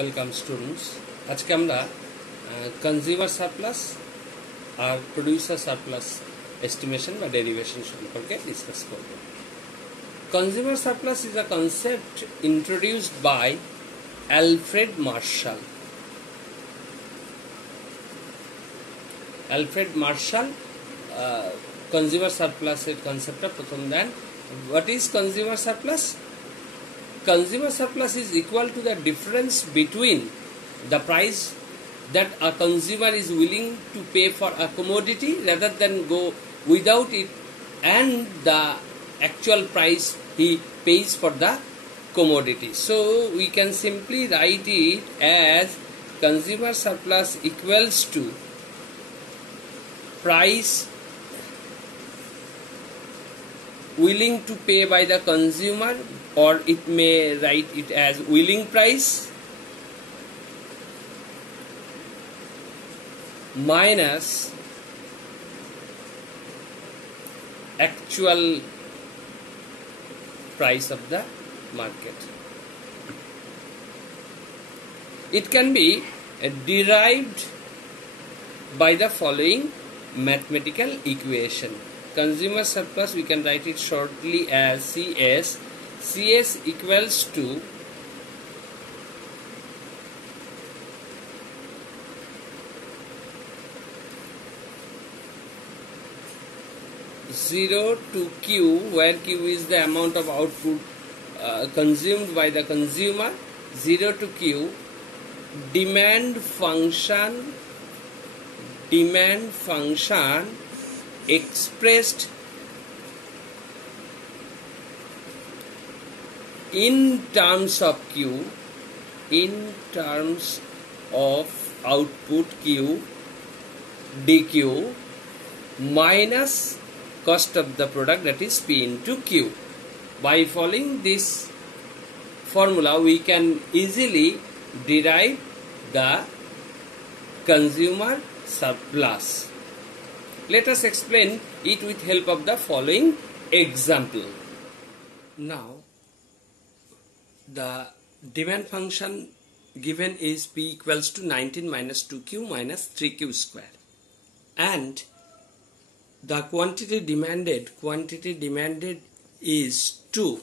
Welcome students. আজকে আমরা consumer surplus আর প্রোডিউসার সারপ্লাস এস্টিমেশন বা ডেরিভেশন সম্পর্কে ডিসকাস করব। Consumer surplus is a concept introduced by Alfred Marshall. Alfred Marshall consumer সারপ্লাসের কনসেপ্টটা প্রথম দেন। What is consumer surplus? Consumer surplus is equal to the difference between the price that a consumer is willing to pay for a commodity rather than go without it and the actual price he pays for the commodity. So we can simply write it as consumer surplus equals to price willing to pay by the consumer, or it may write it as willing price minus actual price of the market. It can be derived by the following mathematical equation. Consumer surplus, we can write it shortly as CS. CS equals to zero to Q, where Q is the amount of output consumed by the consumer, 0 to Q, demand function expressed in terms of Q, in terms of output Q dQ minus cost of the product, that is P into Q. By following this formula, we can easily derive the consumer surplus. Let us explain it with help of the following example. Now, the demand function given is P equals to 19 minus 2Q minus 3Q square, and the quantity demanded is 2.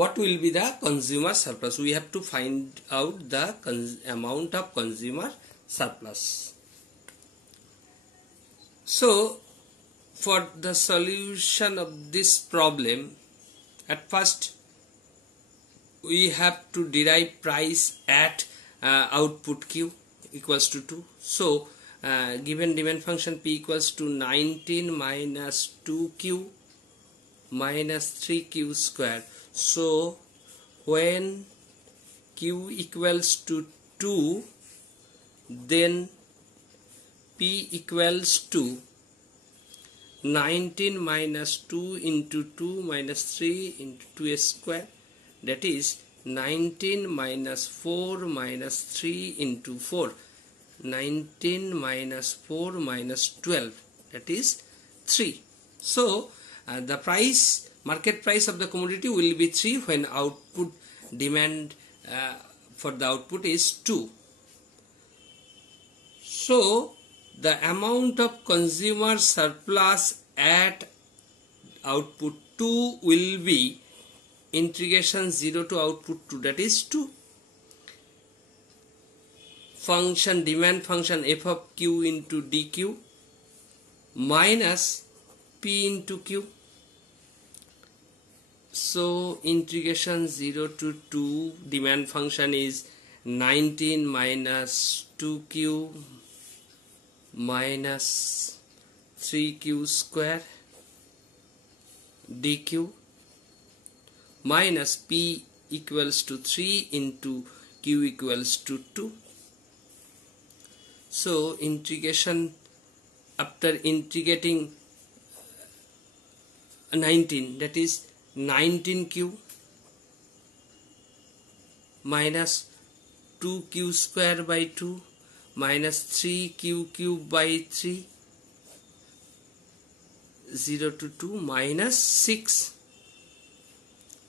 What will be the consumer surplus? We have to find out the amount of consumer surplus. So, for the solution of this problem, at first we have to derive price at output Q equals to 2. So given demand function P equals to 19 minus 2Q minus 3Q square. So when Q equals to 2, then P equals to 19 minus 2 into 2 minus 3 into 2 square, that is 19 minus 4 minus 3 into 4, 19 minus 4 minus 12, that is 3. So the market price of the commodity will be 3 when output demand for the output is 2. So the amount of consumer surplus at output 2 will be integration 0 to output 2, that is 2. Demand function f of Q into dQ minus P into Q. So integration 0 to 2, demand function is 19 minus 2Q minus 3Q square dQ minus P equals to 3 into Q equals to 2. So integration, after integrating 19, that is 19Q minus 2Q square by 2 minus 3Q cube by 3, 0 to 2 minus 6.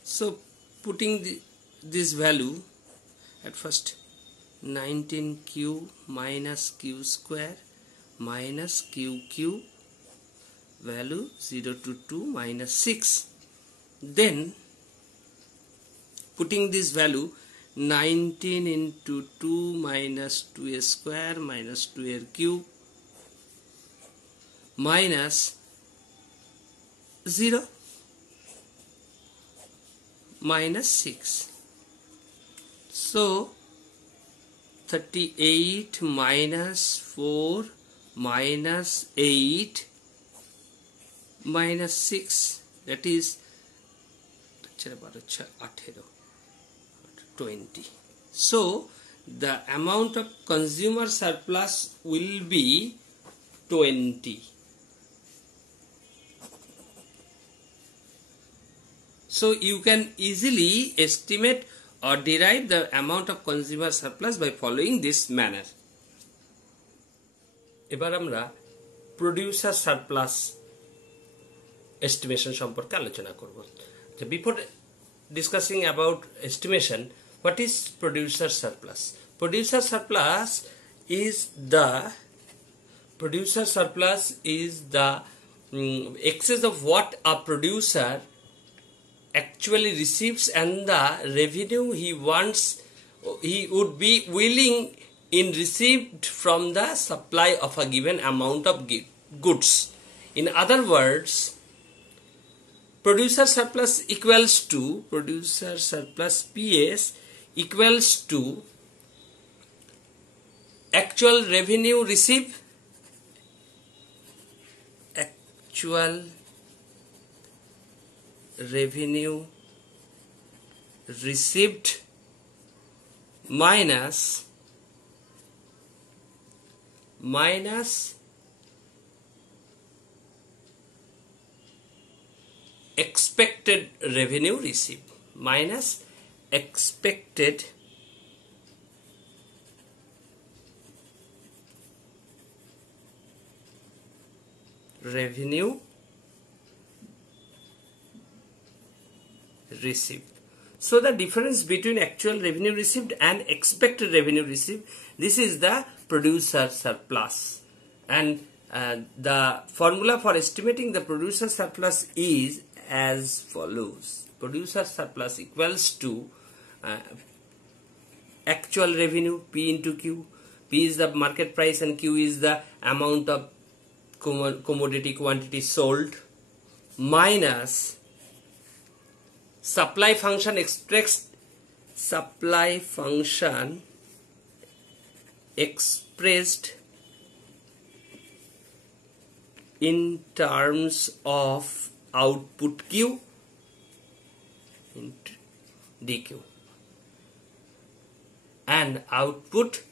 So putting the this value at first, 19q minus q square minus qq, value 0 to 2 minus 6. Then putting this value 19 into 2 minus 2a square minus 2a cube minus 0 minus 6. So 38 minus 4 minus 8 minus 6, that is 20. So the amount of consumer surplus will be 20. So you can easily estimate or derive the amount of consumer surplus by following this manner. এবার আমরা producer surplus estimation সম্পর্কে আলোচনা করব। So before discussing about estimation, what is producer surplus? Producer surplus is the excess of what a producer actually receives and the revenue he would be willing in received from the supply of a given amount of goods. In other words, producer surplus equals to producer surplus PS equals to actual revenue received minus expected revenue received minus expected revenue received. So the difference between actual revenue received and expected revenue received, this is the producer surplus. And the formula for estimating the producer surplus is as follows. Producer surplus equals to actual revenue P into Q. P is the market price and Q is the amount of commodity quantity sold minus supply function expressed in terms of output Q into dq, and output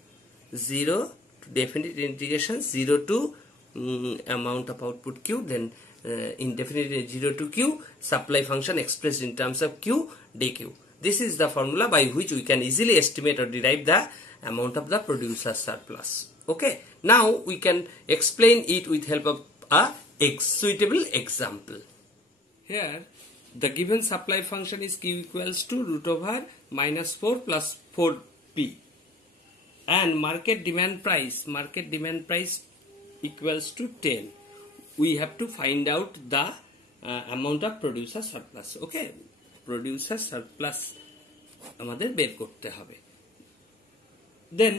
0 to definite integration 0 to amount of output Q, then indefinite 0 to Q, supply function expressed in terms of Q dq. This is the formula by which we can easily estimate or derive the amount of the producer surplus. Okay, now we can explain it with help of a suitable example. Here the given supply function is Q equals to root over minus 4 plus 4p, and market demand price equals to 10. We have to find out the amount of producer surplus. Okay, producer surplus আমাদের বের করতে হবে। Then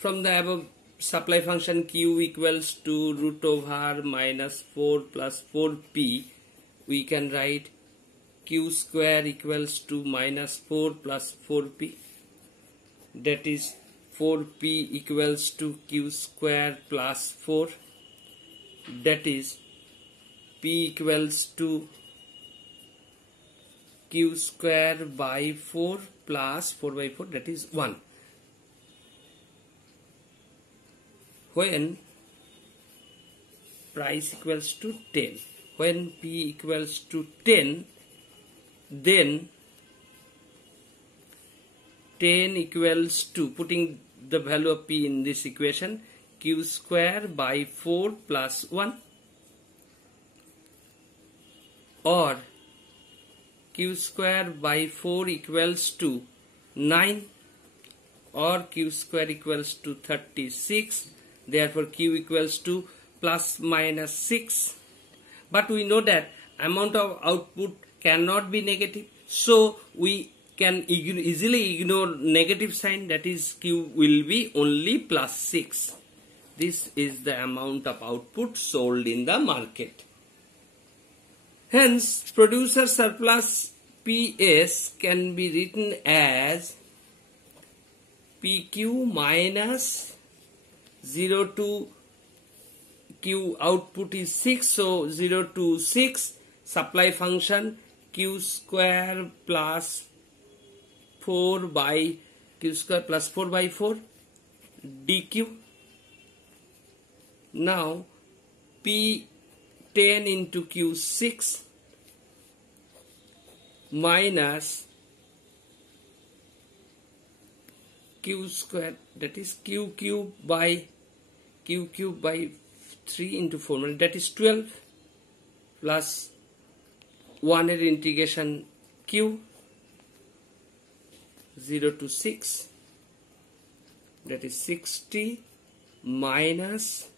from the above supply function Q equals to root over minus 4 plus 4p, we can write Q square equals to minus 4 plus 4p, that is 4p equals to Q square plus 4, that is P equals to Q square by 4 plus 4 by 4, that is 1. When price equals to 10, when P equals to 10, then 10 equals to, putting the value of P in this equation, Q square by 4 plus 1, or q square by 4 equals to 9 or q square equals to 36. Therefore q equals to plus minus 6. But we know that amount of output cannot be negative, so we can easily ignore negative sign, that is q will be only plus 6. This is the amount of output sold in the market. Hence, producer surplus PS can be written as PQ minus 0 to Q output is 6, so 0 to 6 supply function Q square plus 4 by Q square plus 4 by 4 dq. Now P10 into Q6 minus Q square, that is Q cube by 3 into 4, that is 12 plus 1 integration Q 0 to 6, that is 60 minus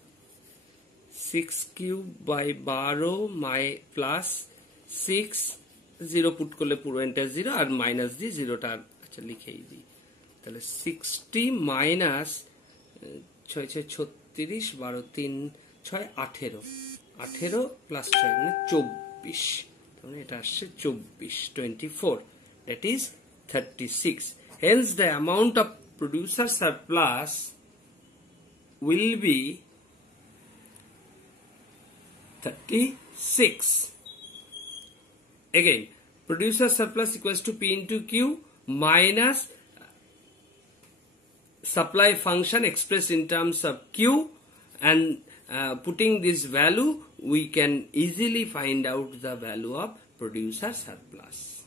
6 cube by 12 my plus 6 0 put করলে পুরো enter 0 আর minus দিয়ে 0টা আচ্ছা লিখেই দিই, তাহলে 60 minus 6 6 36 12 3 6 18 18 plus 6 মানে 24, তাহলে এটা আসছে 24 that is 36. Hence the amount of producer surplus will be 36. Again, producer surplus equals to P into Q minus supply function expressed in terms of Q, and putting this value we can easily find out the value of producer surplus.